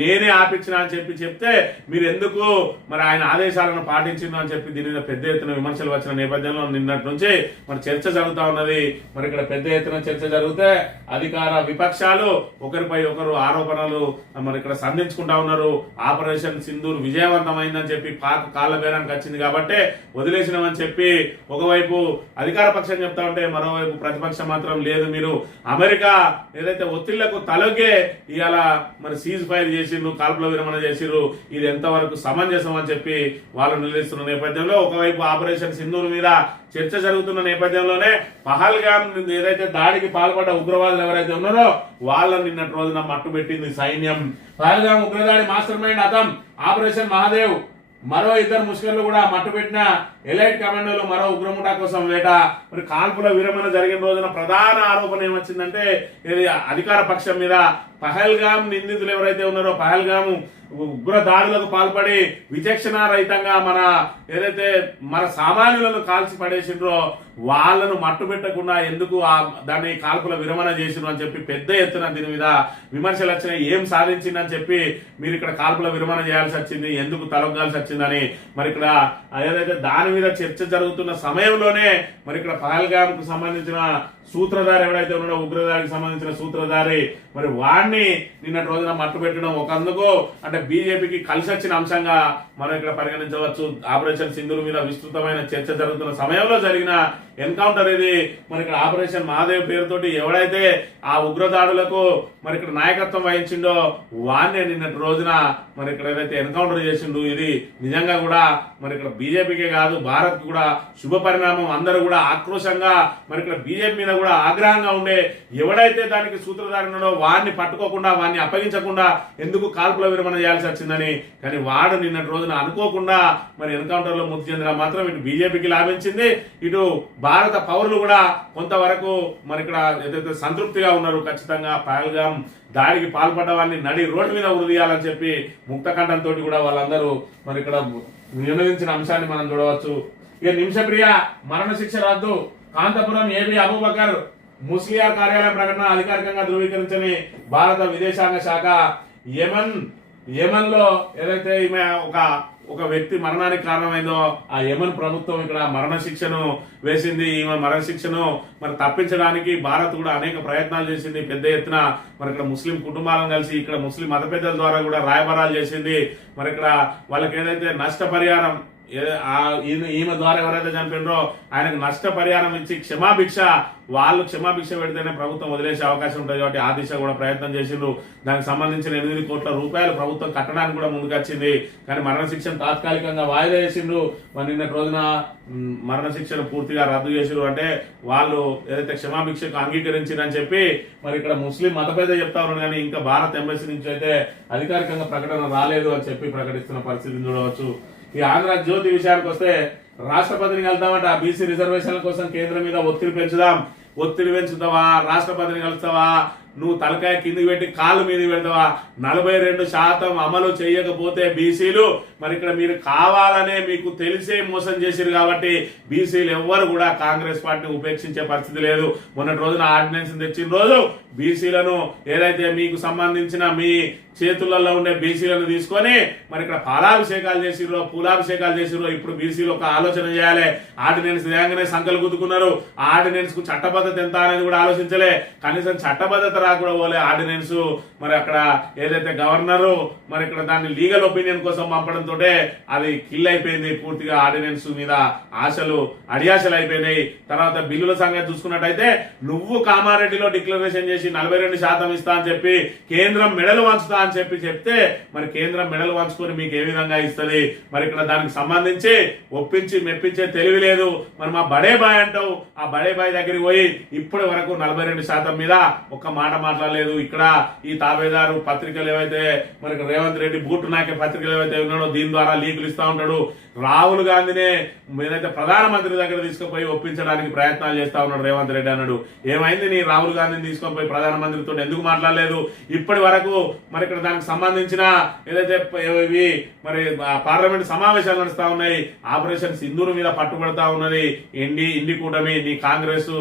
నేనే ఆపించిన అని చెప్తే మీరు ఎందుకు మరి ఆయన ఆదేశాలను పాటించిండు అని చెప్పి దీని మీద పెద్ద ఎత్తున విమర్శలు వచ్చిన నేపథ్యంలో నిన్నటి నుంచి మరి చర్చ జరుగుతా ఉన్నది. మరి ఇక్కడ పెద్ద ఎత్తున చర్చ జరిగితే అధికార విపక్షాలు ఒకరిపై ఒకరు ఆరోపణలు మరి ఇక్కడ సంధించుకుంటా ఉన్నారు. ఆపరేషన్ సింధూర్ విజయవంతమైందని చెప్పి పాక్ కాళ్ళ బేరానికి వచ్చింది కాబట్టి వదిలేసినామని చెప్పి ఒకవైపు అధికార పక్షం చెప్తా ఉంటే మరోవైపు ప్రతిపక్షం మాత్రం లేదు, మీరు అమెరికా ఏదైతే ఒత్తిళ్లకు తలొగ్గే ఇవాళ మరి సీజ్ ఫైర్ చేసిండ్రు, కాల్పుల విరమణ చేసిర్రు, ఇది ఎంతవరకు సమంజసం అని చెప్పి వాళ్ళు నిలదీస్తున్న నేపథ్యంలో ఒకవైపు ఆపరేషన్ సింధూర్ మీద చర్చ జరుగుతున్న నేపథ్యంలోనే పహల్గామ్ ఏదైతే దాడికి పాల్పడ్డ ఉగ్రవాదులు ఎవరైతే ఉన్నారో వాళ్ళని నిన్నటి రోజున మట్టుబెట్టింది సైన్యం. పహల్గామ్ ఉగ్రదాడి మాస్టర్ మైండ్ అతమ్ ఆపరేషన్ మహాదేవ్. మరో 2 ముష్కర్లు కూడా మట్టుబెట్టిన ఎలైట్ కమాండోలు మరో ఉగ్రముఠా కోసం వేట. మరి కాల్పుల విరమణ జరిగిన రోజున ప్రధాన ఆరోపణ ఏమొచ్చిందంటే ఇది అధికార పక్షం మీద పహల్గామ్ నిందితులు ఎవరైతే ఉన్నారో పహల్గామ్ ఉగ్ర దాడులకు పాల్పడి విచక్షణ రహితంగా మన ఏదైతే మన సామాన్యులను కాల్చి పడేసిండ్రో వాళ్ళను మట్టు పెట్టకుండా ఎందుకు దాన్ని కాల్పుల విరమణ చేసిండ్రు అని చెప్పి పెద్ద ఎత్తున దీని మీద విమర్శలు వచ్చినాయి. ఏం సాధించిందని చెప్పి మీరు ఇక్కడ కాల్పుల విరమణ చేయాల్సి వచ్చింది, ఎందుకు తలొగ్గాల్సి వచ్చిందని మరి ఇక్కడ ఏదైతే దాని మీద చర్చ జరుగుతున్న సమయంలోనే మరి ఇక్కడ పహల్గామ్ కు సంబంధించిన సూత్రధారి ఎవరైతే ఉన్నాడో ఉగ్రదాడికి సంబంధించిన సూత్రధారి మరి వాడిని నిన్నటి రోజున మట్టు పెట్టడం ఒకందుకు అంటే బీజేపీకి కలిసి వచ్చిన అంశంగా మనం ఇక్కడ పరిగణించవచ్చు. ఆపరేషన్ సింధూర్ మీద విస్తృతమైన చర్చ జరుగుతున్న సమయంలో జరిగిన ఎన్కౌంటర్ ఇది. మరి ఇక్కడ ఆపరేషన్ మహాదేవ్ పేరుతోటి ఎవడైతే ఆ ఉగ్రదాడులకు మరి ఇక్కడ నాయకత్వం వహించిండో వాడిని నిన్నటి రోజున మరి ఇక్కడ ఏదైతే ఎన్కౌంటర్ చేసిండు ఇది నిజంగా కూడా మరి ఇక్కడ బీజేపీకే కాదు భారత్ కూడా శుభ పరిణామం. అందరూ కూడా ఆక్రోశంగా మరి ఇక్కడ బీజేపీ మీద కూడా ఆగ్రహంగా ఉండే ఎవడైతే దానికి సూత్రధారి ఉన్నాడో వాడిని పట్టుకోకుండా వాడిని అప్పగించకుండా ఎందుకు కాల్పుల విరమణ చేయాల్సి వచ్చిందని. కానీ వాడు నిన్నటి రోజున అనుకోకుండా మరి ఎన్కౌంటర్ లో మృతి చెందడం మాత్రం ఇటు బీజేపీకి లాభించింది, ఇటు భారత పౌరులు కూడా కొంతవరకు మరి ఇక్కడ ఏదైతే సంతృప్తిగా ఉన్నారు. ఖచ్చితంగా పహల్గాం దాడికి పాల్పడ్డ వారిని నడి రోడ్డు మీద ఉరిదీయాలని చెప్పి ముక్తకంఠంతో కూడా వాళ్ళందరూ మరి ఇక్కడ వినోదించిన అంశాన్ని మనం చూడవచ్చు. ఇక నిమిషప్రియ మరణశిక్ష రద్దు, కాంతపురం ఏబి అబూబకర్ ముస్లియార్ కార్యాలయం ప్రకటన అధికారికంగా ధృవీకరించని భారత విదేశాంగ శాఖ. యెమెన్ లో ఏదైతే ఈమె ఒక వ్యక్తి మరణానికి కారణమైందో ఆ యెమెన్ ప్రభుత్వం ఇక్కడ మరణశిక్షను వేసింది. ఈమె మరణశిక్షను మరి తప్పించడానికి భారత్ కూడా అనేక ప్రయత్నాలు చేసింది. పెద్ద ఎత్తున మరి ఇక్కడ ముస్లిం కుటుంబాలను కలిసి ఇక్కడ ముస్లిం మత పెద్దల ద్వారా కూడా రాయబారాలు చేసింది. మరి ఇక్కడ వాళ్ళకి ఏదైతే నష్టపరిహారం ఈమె ద్వారా ఎవరైతే చనిపోయినరో ఆయనకు నష్టపరిహారం ఇచ్చి వాళ్ళు క్షమాభిక్ష పెడితేనే ప్రభుత్వం వదిలేసే అవకాశం ఉంటుంది కాబట్టి ఆ దిశ కూడా ప్రయత్నం చేసిండ్రు. దానికి సంబంధించిన 8 కోట్ల రూపాయలు ప్రభుత్వం కట్టడానికి కూడా ముందుకొచ్చింది. కానీ మరణశిక్షను తాత్కాలికంగా వాయిదా చేసిండ్రు. మరి నిన్నటి రోజున మరణశిక్షను పూర్తిగా రద్దు చేసిండ్రు. అంటే వాళ్ళు ఏదైతే క్షమాభిక్షకు అంగీకరించిందని చెప్పి మరి ఇక్కడ ముస్లిం మత పెద్ద చెప్తా ఉన్నారు. కానీ ఇంకా భారత్ ఎంబసీ నుంచి అయితే అధికారికంగా ప్రకటన రాలేదు అని చెప్పి ప్రకటిస్తున్న పరిస్థితిని చూడవచ్చు. ఈ ఆంధ్ర జ్యోతి విషయానికి వస్తే రాష్ట్రపతిని కలుద్దామంట. బీసీ రిజర్వేషన్ల కోసం కేంద్రం మీద ఒత్తిడి పెంచుతావా? రాష్ట్రపతిని కలుస్తావా? నువ్వు తలకాయ కిందికి పెట్టి కాలు మీద పెడతావా? 42% అమలు చేయకపోతే బీసీలు మరి ఇక్కడ మీరు కావాలనే మీకు తెలిసే మోసం చేసిరు కాబట్టి బీసీలు ఎవ్వరు కూడా కాంగ్రెస్ పార్టీని ఉపేక్షించే పరిస్థితి లేదు. మొన్నటి రోజున ఆర్డినెన్స్ తెచ్చిన రోజు బీసీలను ఏదైతే మీకు సంబంధించిన మీ చేతులలో ఉండే బీసీలను తీసుకొని మరి ఇక్కడ పూలాభిషేకాలు చేసిరో ఇప్పుడు బీసీలు ఒక ఆలోచన చేయాలి. ఆర్డినెన్స్ వేగంగానే సంకలు గుద్దుకున్నారు. ఆ ఆర్డినెన్స్ కు చట్టబద్ధత ఎంత అనేది కూడా ఆలోచించలే. కనీసం చట్టబద్ధత రాకుండా పోలే ఆర్డినెన్స్. మరి అక్కడ ఏదైతే గవర్నరు మరి ఇక్కడ దాన్ని లీగల్ ఒపీనియన్ కోసం పంపడంతో అది కిల్ అయిపోయింది. పూర్తిగా ఆర్డినెన్స్ మీద అడియాశలు అయిపోయినాయి. తర్వాత బిల్లుల సంగతి చూసుకున్నట్టయితే నువ్వు కామారెడ్డిలో డిక్లరేషన్ చేసి 42% ఇస్తా అని చెప్పి కేంద్రం మెడలు వంచుతా అని చెప్తే మరి కేంద్రం మెడలు వంచుకొని మీకు ఏ విధంగా ఇస్తుంది? మరి ఇక్కడ దానికి సంబంధించి ఒప్పించి మెప్పించే తెలివి లేదు. మరి మా బడే బాయ్ అంటావు. ఆ బడే బాయ్ దగ్గరికి పోయి ఇప్పటి వరకు 42% మీద ఒక్క మాట మాట్లాడలేదు. ఇక్కడ ఈ తాబేదారు పత్రికలు ఏవైతే మరి రేవంత్ రెడ్డి బూటు నాకే పత్రికలు ఏవైతే ఉన్నాడో దీని ద్వారా లీకులు ఇస్తా ఉంటాడు. రాహుల్ గాంధీనే ఏదైతే ప్రధానమంత్రి దగ్గర తీసుకుపోయి ఒప్పించడానికి ప్రయత్నాలు చేస్తా ఉన్నాడు రేవంత్ రెడ్డి అన్నాడు. ఏమైంది నీ రాహుల్ గాంధీని తీసుకొని ప్రధానమంత్రితో ఎందుకు మాట్లాడలేదు? ఇప్పటి వరకు మరి ఇక్కడ దానికి సంబంధించిన ఏదైతే మరి పార్లమెంట్ సమావేశాలు నడుస్తా ఉన్నాయి. ఆపరేషన్ సింధూరు మీద పట్టుబడతా ఉన్నది ఇండి కూటమి, నీ కాంగ్రెస్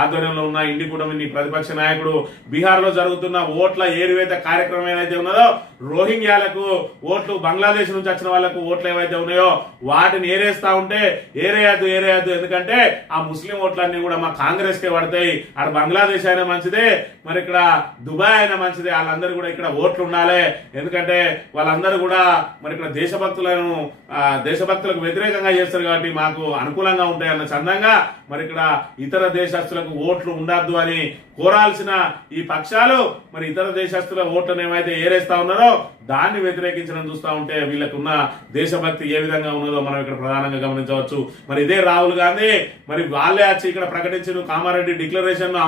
ఆధ్వర్యంలో ఉన్న ఇండి కూటమి, నీ ప్రతిపక్ష నాయకుడు. బీహార్ లో జరుగుతున్న ఓట్ల ఏరువేత కార్యక్రమం ఏదైతే ఉన్నదో రోహింగ్యాలకు ఓట్లు, బంగ్లాదేశ్ నుంచి వచ్చిన వాళ్లకు ఓట్లు ఏవైతే ఉన్నాయో వాటిని ఏరేస్తా ఉంటే ఏరేయద్దు. ఎందుకంటే ఆ ముస్లిం ఓట్లన్నీ కూడా మా కాంగ్రెస్ కే పడతాయి. అక్కడ బంగ్లాదేశ్ అయినా మంచిదే, మరి ఇక్కడ దుబాయ్ అయినా మంచిదే. వాళ్ళందరూ కూడా ఇక్కడ ఓట్లు ఉండాలి. ఎందుకంటే వాళ్ళందరూ కూడా మరి ఇక్కడ దేశభక్తులకు వ్యతిరేకంగా చేస్తారు కాబట్టి మాకు అనుకూలంగా ఉంటాయన్న చందంగా మరి ఇక్కడ ఇతర దేశస్తులకు ఓట్లు ఉండద్దు అని కోరాల్సిన ఈ పక్షాలు మరి ఇతర దేశస్తుల ఓట్లను ఏమైతే ఏరేస్తా ఉన్నారో దాన్ని వ్యతిరేకించడం చూస్తా ఉంటే వీళ్ళకున్న దేశభక్తి ఏ విధంగా ఉన్నదో మనం ఇక్కడ ప్రధానంగా గమనించవచ్చు. మరి ఇదే రాహుల్ గాంధీ మరి వాళ్ళే వచ్చి ఇక్కడ ప్రకటించిన కామారెడ్డి డిక్లరేషన్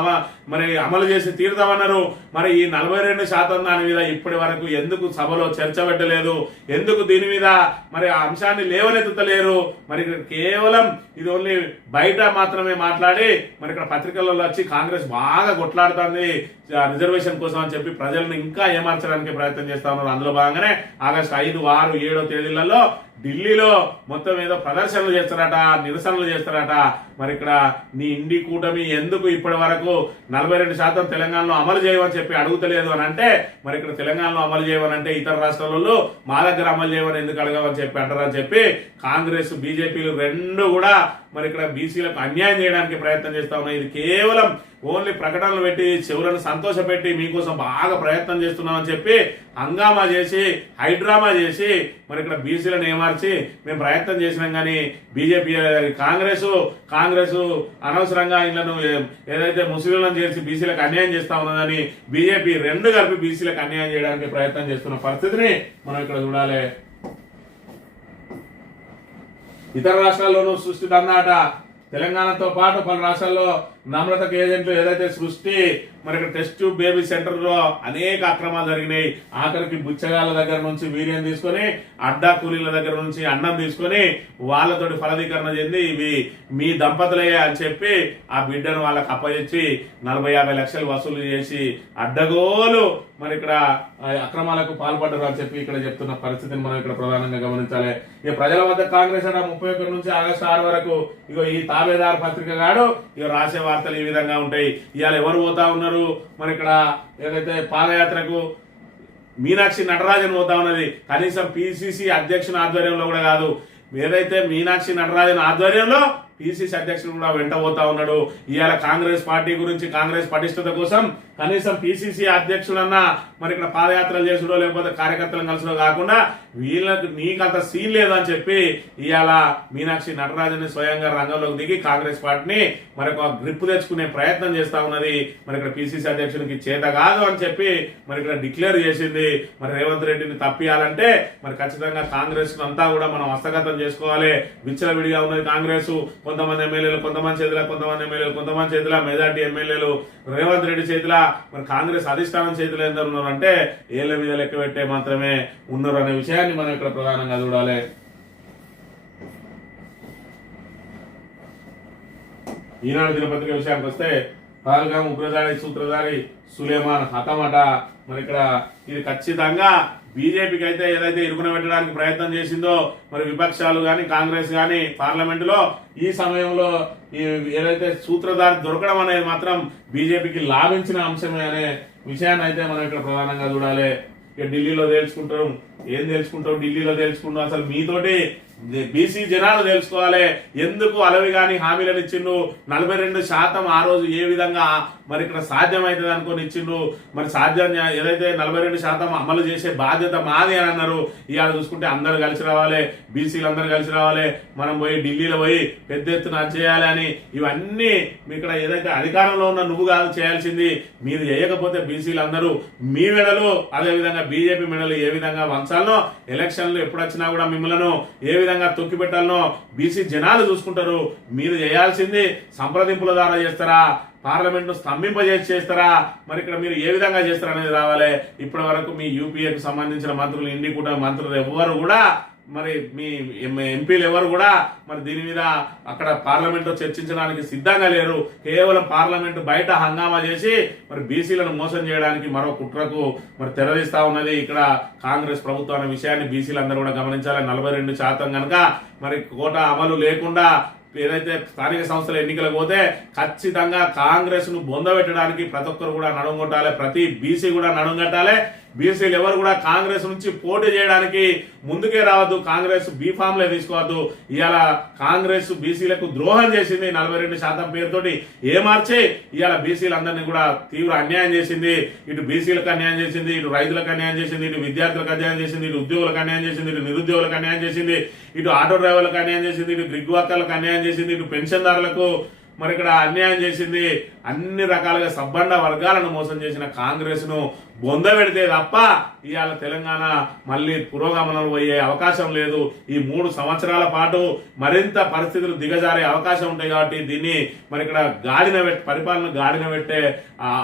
మరి అమలు చేసి తీరుతామన్నారు. మరి ఈ 42% దాని మీద ఇప్పటి వరకు ఎందుకు సభలో చర్చ పెట్టలేదు? ఎందుకు దీని మీద మరి ఆ అంశాన్ని లేవనెత్తుతలేరు? మరి కేవలం ఇది ఓన్లీ బయట మాత్రమే మాట్లాడి మరి ఇక్కడ పత్రికలలో వచ్చి కాంగ్రెస్ బాగా కొట్లాడుతుంది రిజర్వేషన్ కోసం అని చెప్పి ప్రజలను ఇంకా ఏమార్చడానికి ప్రయత్నం చేస్తా ఉన్నారు. అందులో భాగంగానే ఆగస్టు 5, 6, 7 తేదీలలో ఢిల్లీలో మొత్తం ఏదో ప్రదర్శనలు చేస్తారట, నిరసనలు చేస్తారట. మరి ఇక్కడ నీ ఇండి కూటమి ఎందుకు ఇప్పటి వరకు 42% తెలంగాణలో అమలు చేయమని చెప్పి అడుగుతలేదు అని అంటే మరి ఇక్కడ తెలంగాణలో అమలు చేయమని అంటే ఇతర రాష్ట్రాలలో మా దగ్గర అమలు చేయమని ఎందుకు అడగమని చెప్పి అంటారని చెప్పి కాంగ్రెస్ బీజేపీలు రెండు కూడా మరి ఇక్కడ బీసీలకు అన్యాయం చేయడానికి ప్రయత్నం చేస్తా ఉన్నాయి. ఇది కేవలం ఓన్లీ ప్రకటనలు పెట్టి చెవులను సంతోషపెట్టి మీకోసం బాగా ప్రయత్నం చేస్తున్నామని చెప్పి హంగామా చేసి హైడ్రామా చేసి మరి ఇక్కడ బీసీలను ఏమార్చి మేము ప్రయత్నం చేసినాం. కానీ బీజేపీ కాంగ్రెస్ అనవసరంగా ఇళ్లను ఏదైతే ముస్లింలను చేసి బీసీలకు అన్యాయం చేస్తా ఉన్నదని బీజేపీ రెండు కలిపి బీసీలకు అన్యాయం చేయడానికి ప్రయత్నం చేస్తున్న పరిస్థితిని మనం ఇక్కడ చూడాలి. ఇతర రాష్ట్రాల్లోనూ సృష్టి దందాట. తెలంగాణతో పాటు పలు రాష్ట్రాల్లో నమ్రతకు ఏజెంట్లు ఏదైతే సృష్టి మరి ఇక్కడ టెస్ట్ బేబీ సెంటర్ లో అనేక అక్రమాలు జరిగినాయి. ఆఖరికి బుచ్చగాళ్ళ దగ్గర నుంచి వీర్యం తీసుకొని అడ్డా కూలీల దగ్గర నుంచి అన్నం తీసుకొని వాళ్ళతోటి ఫలదీకరణ చెంది ఇవి మీ దంపతులే అని చెప్పి ఆ బిడ్డను వాళ్ళకి అప్పచెచ్చి 40-50 లక్షలు వసూలు చేసి అడ్డగోలు మరి ఇక్కడ అక్రమాలకు పాల్పడ్డారు అని చెప్పి ఇక్కడ చెప్తున్న పరిస్థితిని మనం ఇక్కడ ప్రధానంగా గమనించాలి. ఇక ప్రజల వద్ద కాంగ్రెస్ అన్న 31 నుంచి ఆగస్టు 6 వరకు ఇగో ఈ తాబేదారు పత్రిక గాడు ఇక రాసే వార్తలు ఈ విధంగా ఉంటాయి. ఇవాళ ఎవరు పోతా ఉన్నారు మరి ఇక్కడ ఏదైతే పాదయాత్రకు మీనాక్షి నటరాజన్ పోతా ఉన్నది. కనీసం పిసిసి అధ్యక్షుని ఆధ్వర్యంలో కూడా కాదు, ఏదైతే మీనాక్షి నటరాజన్ ఆధ్వర్యంలో పిసిసి అధ్యక్షుడు కూడా వెంట పోతా ఉన్నాడు. ఇవాళ కాంగ్రెస్ పార్టీ గురించి కాంగ్రెస్ పటిష్టత కోసం కనీసం పిసిసి అధ్యక్షుడన్నా మరి ఇక్కడ పాదయాత్రలు చేసుడో లేకపోతే కార్యకర్తలను కలుసుడో కాకుండా వీళ్ళకు నీకంత సీన్ లేదని చెప్పి ఇవాళ మీనాక్షి నటరాజన్ స్వయంగా రంగంలోకి దిగి కాంగ్రెస్ పార్టీని మరి ఒక గ్రిప్ తెచ్చుకునే ప్రయత్నం చేస్తా ఉన్నది. మరి ఇక్కడ పిసిసి అధ్యక్షుడికి చేత కాదు అని చెప్పి మరి ఇక్కడ డిక్లేర్ చేసింది. మరి రేవంత్ రెడ్డిని తప్పియాలంటే మరి ఖచ్చితంగా కాంగ్రెస్ అంతా కూడా మనం హస్తగతం చేసుకోవాలి. విచ్చలవిడిగా ఉన్నది కాంగ్రెస్, కొంతమంది ఎమ్మెల్యేలు కొంతమంది చేతిలో, కొంతమంది ఎమ్మెల్యేలు కొంతమంది చేతిలో, మెజార్టీ ఎమ్మెల్యేలు రేవంత్ రెడ్డి చేతిలో, మరి కాంగ్రెస్ అధిష్టానం చేతిలో ఎందరు ఉన్నారు అంటే ఏళ్ల మీద లెక్క పెట్టే మాత్రమే ఉన్నారు అనే విషయాన్ని మనం ఇక్కడ ప్రధానంగా చూడాలి. ఈనాడు దినపత్రిక విషయానికి వస్తే పహల్గాం ఉగ్రదాడి సూత్రధారి సులేమాన్ హతమట. మరి ఇక్కడ ఇది ఖచ్చితంగా బీజేపీకి అయితే ఏదైతే ఇరుకున పెట్టడానికి ప్రయత్నం చేసిందో మరి విపక్షాలు గాని కాంగ్రెస్ గాని పార్లమెంటులో ఈ సమయంలో ఏదైతే సూత్రధారి దొరకడం అనేది మాత్రం బీజేపీకి లాభించిన అంశమే అనే విషయాన్ని అయితే మనం ఇక్కడ ప్రధానంగా చూడాలి. ఇక ఢిల్లీలో తేల్చుకుంటారు, ఏం తెలుసుకుంటావు ఢిల్లీలో తెలుసుకుంటావు, అసలు మీతోటి బీసీ జనాలు తెలుసుకోవాలి ఎందుకు అలవి గాని హామీలను ఇచ్చిండు. 42% ఆ రోజు ఏ విధంగా మరి ఇక్కడ సాధ్యమవుతుంది అనుకొని ఇచ్చిండ్రు. మరి సాధ్యం ఏదైతే 42% అమలు చేసే బాధ్యత మాది అని అన్నారు. ఇవాళ చూసుకుంటే అందరు కలిసి రావాలి, బీసీలు అందరు కలిసి రావాలి, మనం పోయి ఢిల్లీలో పోయి పెద్ద ఎత్తున చేయాలి అని ఇవన్నీ ఇక్కడ ఏదైతే అధికారంలో ఉన్న నువ్వు కాదు చేయాల్సింది, మీరు చేయకపోతే బీసీలు అందరూ మీ మెడలు అదే విధంగా బీజేపీ మెడలు ఏ విధంగా వంచాలనో, ఎలక్షన్లు ఎప్పుడు వచ్చినా కూడా మిమ్మల్ని ఏ విధంగా తొక్కి పెట్టాలనో బీసీ జనాలు చూసుకుంటారు. మీరు చేయాల్సింది సంప్రదింపుల ద్వారా చేస్తారా, పార్లమెంట్ ను స్తంభింపజేసి చేస్తారా, మరి ఇక్కడ మీరు ఏ విధంగా చేస్తారా అనేది రావాలి. ఇప్పటి వరకు మీ యూపీఏకి సంబంధించిన మంత్రులు, ఇండి కూడా మంత్రులు ఎవరు కూడా మరి మీ ఎంపీలు ఎవరు కూడా మరి దీని మీద అక్కడ పార్లమెంట్ లో చర్చించడానికి సిద్ధంగా లేరు. కేవలం పార్లమెంట్ బయట హంగామా చేసి మరి బీసీలను మోసం చేయడానికి మరో కుట్రకు మరి తెరదీస్తా ఉన్నది ఇక్కడ కాంగ్రెస్ ప్రభుత్వం అనే విషయాన్ని బీసీలు అందరూ కూడా గమనించాలి. 42% కనుక మరి కోటా అమలు లేకుండా ఏదైతే స్థానిక సంస్థల ఎన్నికలకు పోతే ఖచ్చితంగా కాంగ్రెస్ ను బొందబెట్టడానికి ప్రతి ఒక్కరు కూడా నడుం కొట్టాలి, ప్రతి బీసీ కూడా నడుం కట్టాలి. బీసీలు ఎవరు కూడా కాంగ్రెస్ నుంచి పోటీ చేయడానికి ముందుకే రావద్దు, కాంగ్రెస్ బీఫామ్లే తీసుకోవద్దు. ఇవాళ కాంగ్రెస్ బీసీలకు ద్రోహం చేసింది 42% పేరుతోటి ఏమార్చి ఇవాళ బీసీలందరినీ కూడా తీవ్ర అన్యాయం చేసింది. ఇటు బీసీలకు అన్యాయం చేసింది, ఇటు రైతులకు అన్యాయం చేసింది, ఇటు విద్యార్థులకు అన్యాయం చేసింది, ఇటు ఉద్యోగులకు అన్యాయం చేసింది, ఇటు నిరుద్యోగులకు అన్యాయం చేసింది, ఇటు ఆటో డ్రైవర్లకు అన్యాయం చేసింది, ఇటు గ్రిగ్ వర్కర్లకు అన్యాయం చేసింది, ఇటు పెన్షన్దారులకు మరి ఇక్కడ అన్యాయం చేసింది. అన్ని రకాలుగా సబ్బండ వర్గాలను మోసం చేసిన కాంగ్రెస్ ను బొందబెడితే తప్ప ఇవాళ తెలంగాణ మళ్ళీ పురోగమనంలో పోయే అవకాశం లేదు. ఈ 3 సంవత్సరాల పాటు మరింత పరిస్థితులు దిగజారే అవకాశం ఉంటాయి. కాబట్టి దీన్ని మరి ఇక్కడ పరిపాలన గాడిన పెట్టే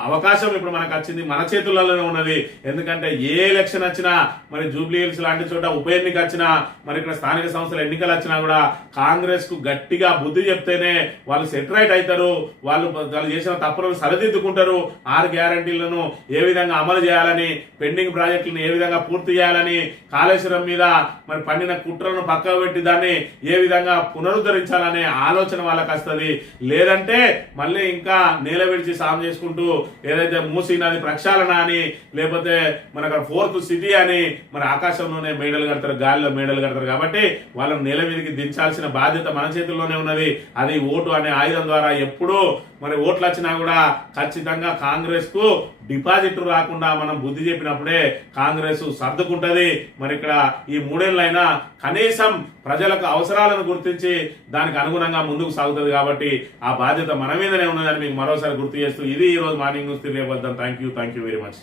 అవకాశం ఇప్పుడు మనకు వచ్చింది, మన చేతుల్లోనే ఉన్నది. ఎందుకంటే ఏ ఎలక్షన్ వచ్చినా మరి జూబ్లీ హిల్స్ లాంటి చోట ఉప ఎన్నిక వచ్చినా మరి ఇక్కడ స్థానిక సంస్థల ఎన్నికలు వచ్చినా కూడా కాంగ్రెస్ కు గట్టిగా బుద్ధి చెప్తేనే వాళ్ళు సెటరైట్ అవుతారు, వాళ్ళు చేసిన తప్పులను సరిదిద్దుకుంటారు. 6 గ్యారంటీలను ఏ విధంగా అమలు చేయాలని, పెండింగ్ ప్రాజెక్టులను ఏ విధంగా పూర్తి చేయాలని, కాళేశ్వరం మీద మరి పండిన కుట్రలను పక్కకు పెట్టి దాన్ని ఏ విధంగా పునరుద్ధరించాలనే ఆలోచన వాళ్ళకి వస్తుంది. లేదంటే మళ్ళీ ఇంకా నేల విడిచి సాగు చేసుకుంటూ ఏదైతే మూసీ నది ప్రక్షాళన అని లేకపోతే మన అక్కడ 4th సిటీ అని మరి ఆకాశంలోనే మేడలు కడతారు, గాలిలో మేడలు కడతారు. కాబట్టి వాళ్ళని నేల మీదకి దించాల్సిన బాధ్యత మన చేతుల్లోనే ఉన్నది. అది ఓటు అనే ఆయుధం ద్వారా ఎప్పుడూ మరి ఓట్లు వచ్చినా కూడా ఖచ్చితంగా కాంగ్రెస్ కు డిపాజిట్ రాకుండా మనం బుద్ధి చెప్పినప్పుడే కాంగ్రెస్ సర్దుకుంటది. మరి ఇక్కడ ఈ 3 ఏళ్ళైనా కనీసం ప్రజలకు అవసరాలను గుర్తించి దానికి అనుగుణంగా ముందుకు సాగుతుంది. కాబట్టి ఆ బాధ్యత మన మీదనే ఉన్నదని మీకు మరోసారి గుర్తు చేస్తూ ఇది ఈ రోజు మార్నింగ్ న్యూస్ తెలియబద్దాం. Thank you very much.